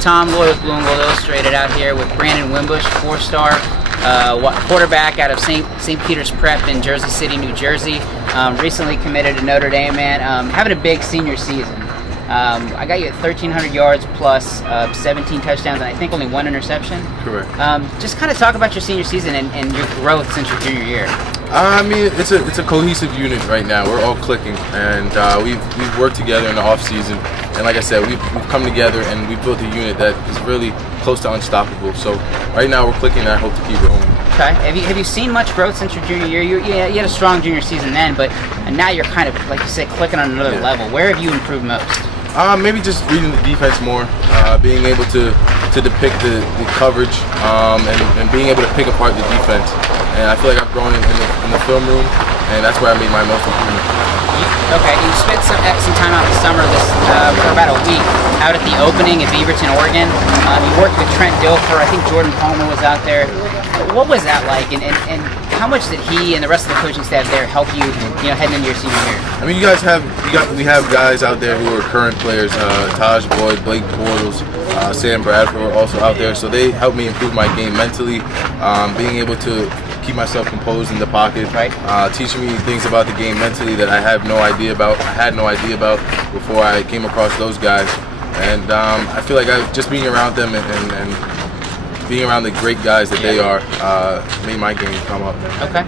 Tom Lloyd with Blue and Gold Illustrated out here with Brandon Wimbush, 4-star quarterback out of St. Peter's Prep in Jersey City, New Jersey. Recently committed to Notre Dame, man. Having a big senior season. I got you at 1,300 yards plus 17 touchdowns and I think only 1 interception. Correct. Just kind of talk about your senior season and your growth since your junior year. I mean, it's a cohesive unit right now. We're all clicking, and we've worked together in the off season. And like I said, we've come together and we've built a unit that is really close to unstoppable. So right now we're clicking, and I hope to keep it going. Okay. Have you seen much growth since your junior year? You had a strong junior season then, but now you're kind of, like you said, clicking on another level. Where have you improved most? Maybe just reading the defense more, being able to depict the coverage, and being able to pick apart the defense. And I feel like I've grown in the film room, and that's where I made my most improvement. Okay, you spent some time out in the summer for about a week out at the opening at Beaverton, Oregon. You worked with Trent Dilfer. I think Jordan Palmer was out there. What was that like, and how much did he and the rest of the coaching staff there help you, heading into your senior year? I mean, we have guys out there who are current players. Taj Boyd, Blake Bortles, Sam Bradford were also out there, so they helped me improve my game mentally, being able to keep myself composed in the pocket, teaching me things about the game mentally that I had no idea about before I came across those guys. And I feel like just being around them and being around the great guys that they are made my game come up. Okay.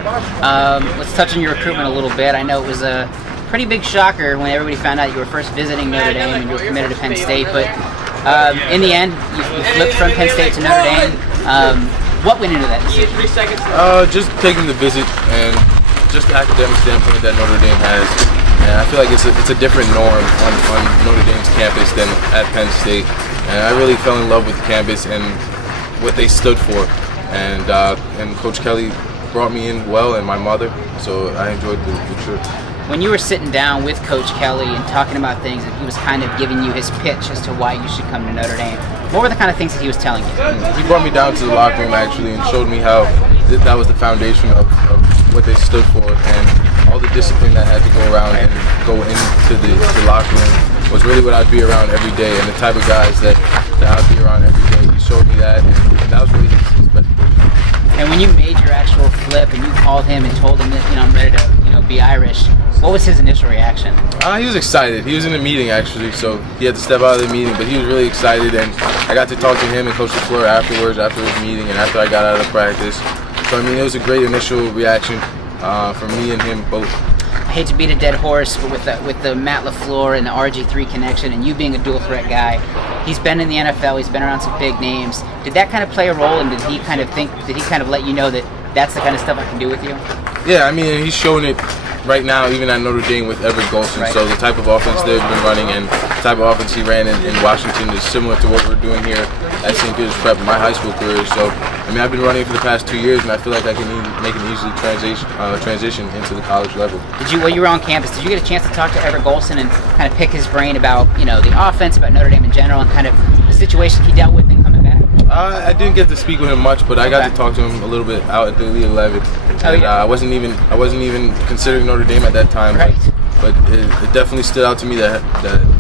Let's touch on your recruitment a little bit. I know it was a pretty big shocker when everybody found out you were first visiting Notre Dame and you were committed to Penn State, but in the end, you flipped from Penn State to Notre Dame. What went into that decision? Just taking the visit and just the academic standpoint that Notre Dame has. And I feel like it's a different norm on Notre Dame's campus than at Penn State. And I really fell in love with the campus and what they stood for. And Coach Kelly brought me in well, and my mother, so I enjoyed the trip. When you were sitting down with Coach Kelly and talking about things, and he was kind of giving you his pitch as to why you should come to Notre Dame, what were the kind of things that he was telling you? He brought me down to the locker room actually and showed me how that was the foundation of what they stood for, and all the discipline that had to go around and go into the locker room was really what I'd be around every day, and the type of guys that I'd be around every day. He showed me that, and that was really his best push. And when you made your actual flip and you called him and told him that I'm ready to be Irish, what was his initial reaction? He was excited. He was in a meeting actually, so he had to step out of the meeting, but he was really excited, and I got to talk to him and Coach LaFleur afterwards, after his meeting, and after I got out of practice. So I mean, it was a great initial reaction from me and him both. I hate to beat a dead horse, but with the Matt LaFleur and the RG3 connection, and you being a dual threat guy, he's been in the NFL, he's been around some big names. Did that kind of play a role, and did he kind of let you know that that's the kind of stuff I can do with you? Yeah, I mean, he's shown it right now, even at Notre Dame with Everett Golson. So the type of offense they've been running and the type of offense he ran in Washington is similar to what we're doing here at St. Peter's Prep in my high school career. So, I mean, I've been running for the past 2 years, and I feel like I can make an easy transition into the college level. While you were on campus, did you get a chance to talk to Everett Golson and kind of pick his brain about, the offense, about Notre Dame in general, and kind of the situation he dealt with in coming back? I didn't get to speak with him much, but I got to talk to him a little bit out at the Elite 11. And, I wasn't even considering Notre Dame at that time. Right. But it definitely stood out to me that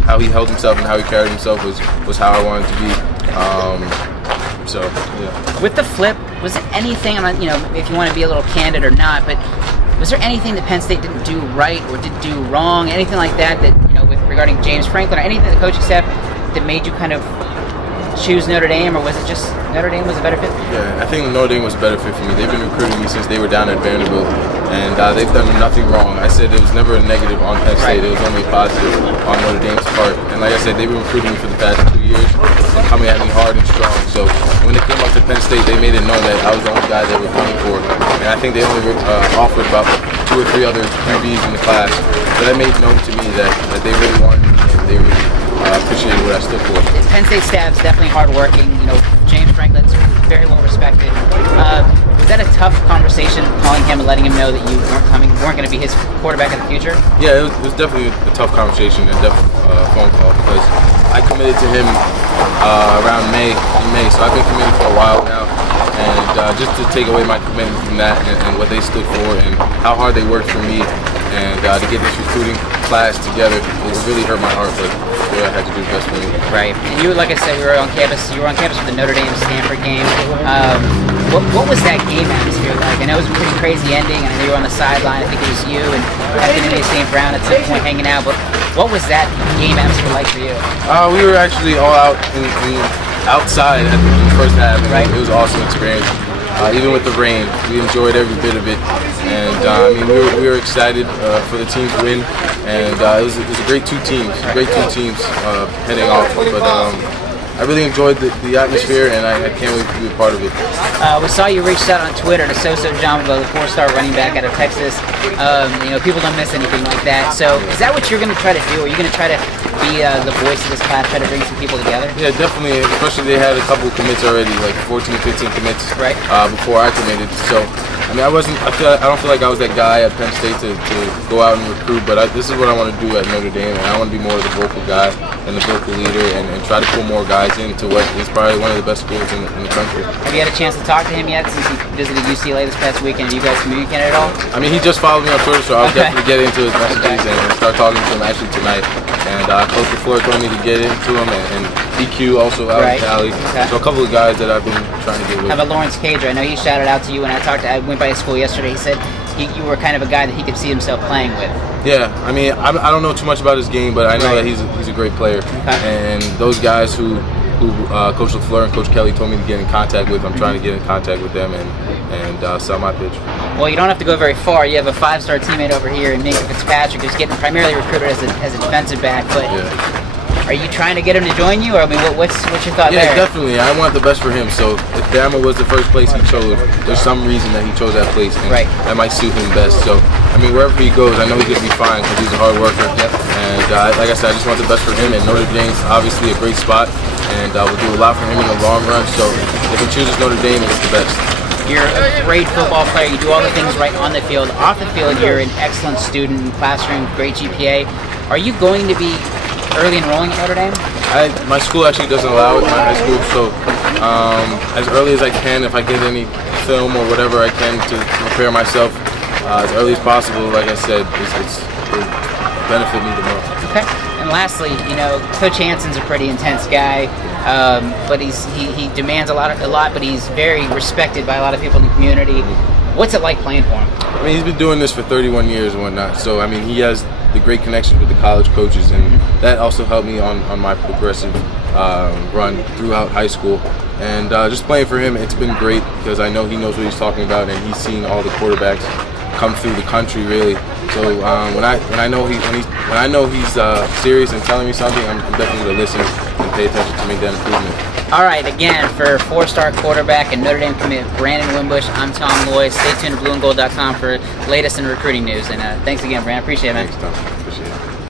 how he held himself and how he carried himself was how I wanted to be. So yeah. With the flip, was it anything? If you want to be a little candid or not, but was there anything that Penn State didn't do right or did do wrong? Anything like that with regarding James Franklin or anything the coaching staff that made you kind of choose Notre Dame, or was it just Notre Dame was a better fit? Yeah, I think Notre Dame was a better fit for me. They've been recruiting me since they were down at Vanderbilt, and they've done nothing wrong. I said it was never a negative on Penn State. It was only a positive on Notre Dame's part. And like I said, they've been recruiting me for the past 2 years and coming at me hard and strong. So when they came up to Penn State, they made it known that I was the only guy they were coming for. And I think they only offered about 2 or 3 other QBs in the class. So that made known to me that they really wanted me and they really appreciated what I stood for. Penn State staff's definitely hardworking. James Franklin's very well respected. Was that a tough conversation, calling him and letting him know that you weren't going to be his quarterback in the future? Yeah, it was definitely a tough conversation and definitely a phone call, because I committed to him around May, so I've been committed for a while now. And just to take away my commitment from that and what they stood for and how hard they worked for me and to get this recruiting class together. It really hurt my heart, but I had to do the best for me. Right. And you, like I said, we were on campus. You were on campus for the Notre Dame-Stanford game. What was that game atmosphere like? I know it was a pretty crazy ending, and I know you were on the sideline. I think it was you and Anthony St. Brown at some point hanging out. But what was that game atmosphere like for you? We were actually all out outside in the first half. Right. It was an awesome experience. Even with the rain, we enjoyed every bit of it, and I mean, we were excited for the team to win, and it was a great two teams heading off. But I really enjoyed the atmosphere, and I can't wait to be a part of it. We saw you reached out on Twitter to Soso Jamba, the 4-star running back out of Texas. You know, people don't miss anything like that. So, is that what you're going to try to do? Are you going to try to be the voice of this class, try to bring some people together? Yeah, definitely. Especially they had a couple of commits already, like 14, 15 commits, right? Before I committed. So, I mean, I don't feel like I was that guy at Penn State to go out and recruit. But this is what I want to do at Notre Dame, and I want to be more of the vocal guy and the vocal leader, and try to pull more guys into what is probably one of the best schools in the country. Have you had a chance to talk to him yet since he visited UCLA this past weekend? Have you guys communicated at all? I mean, he just followed me on Twitter, so I'll definitely get into his messages and start talking to him actually tonight. And Coach LaFleur told me to get into him, and DQ also out in Cali. So a couple of guys that I've been trying to get with. How about Lawrence Cager? I know he shouted out to you when I went by his school yesterday. He said you were kind of a guy that he could see himself playing with. Yeah, I mean, I don't know too much about his game, but I know that he's a great player. And those guys who Coach LaFleur and Coach Kelly told me to get in contact with, I'm trying to get in contact with them and sell my pitch. Well, you don't have to go very far. You have a 5-star teammate over here, and Minka Fitzpatrick, who's getting primarily recruited as a defensive back. But are you trying to get him to join you, or I mean, what's your thought there? Yeah, definitely. I want the best for him. So if Bama was the first place he chose, there's some reason that he chose that place, and that might suit him best. So I mean, wherever he goes, I know he's gonna be fine because he's a hard worker. And like I said, I just want the best for him. And Notre Dame's obviously a great spot, and we'll do a lot for him in the long run. So if he chooses Notre Dame, it's the best. You're a great football player. You do all the things right on the field. Off the field, you're an excellent student in the classroom, great GPA. Are you going to be early enrolling at Notre Dame? My school actually doesn't allow it, my high school, so as early as I can, if I get any film or whatever I can to prepare myself as early as possible, like I said, it'll benefit me the most. Okay. And lastly, you know, Coach Hanson's a pretty intense guy, but he demands a lot, but he's very respected by a lot of people in the community. What's it like playing for him? I mean, he's been doing this for 31 years and whatnot, so I mean, he has the great connections with the college coaches, and that also helped me on my progressive run throughout high school. And just playing for him, it's been great because I know he knows what he's talking about, and he's seen all the quarterbacks come through the country, really. So when I know he's serious and telling me something, I'm definitely going to listen and pay attention to make that improvement. All right, again, for 4-star quarterback and Notre Dame commit Brandon Wimbush, I'm Tom Loy. Stay tuned to blueandgold.com for latest in recruiting news. And thanks again, Brandon. Appreciate it, man. Thanks, Tom. Appreciate it.